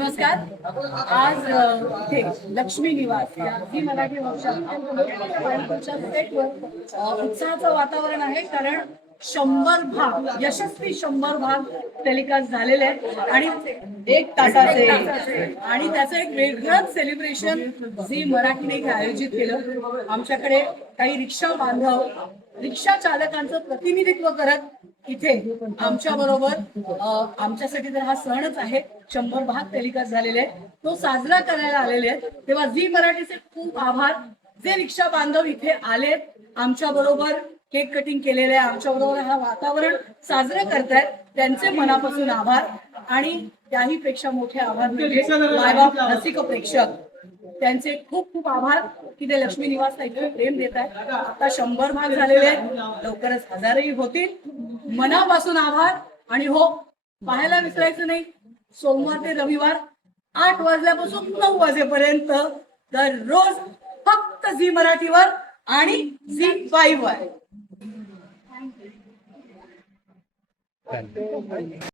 नमस्कार. आज इथे लक्ष्मी निवास या झी मराठी वर्कशॉपच्या उत्साहाचं वातावरण आहे कारण शंभर भाग यशस्वी शंभर भाग टेलिकास्ट झालेले आहेत. आणि एक तासाचे आणि त्याचं एक वेगळंच सेलिब्रेशन झी मराठीने आयोजित केलं. आमच्याकडे काही रिक्षा बांधव रिक्षा चालकांचं प्रतिनिधित्व करत इथे आमच्या बरोबर आमच्यासाठी तर हा सणच आहे. शंभर भाग टेलिकास्ट झालेले आहेत. तो साजरा करायला आलेले आहेत. तेव्हा झी मराठीचे खूप आभार. जे रिक्षा बांधव इथे आलेत आमच्या बरोबर केक कटिंग केलेलं आहे आमच्याबरोबर हा वातावरण साजरं करतायत. त्यांचे मनापासून आभार आणि त्याही पेक्षा मोठे आभार म्हणजे मायबाप रसिक प्रेक्षक. त्यांचे खूप खूप आभार. की ते लक्ष्मी निवास इतकं प्रेम देत आहेत. आता शंभर भाग झालेले आहेत. लवकरच हजारही होतील. मनापासून आभार. आणि हो पाहायला विसरायचं नाही. सोमवार ते रविवार आठ वाजल्यापासून नऊ वाजेपर्यंत दररोज फक्त झी मराठीवर आणि झी फाईव्ह वर 哎。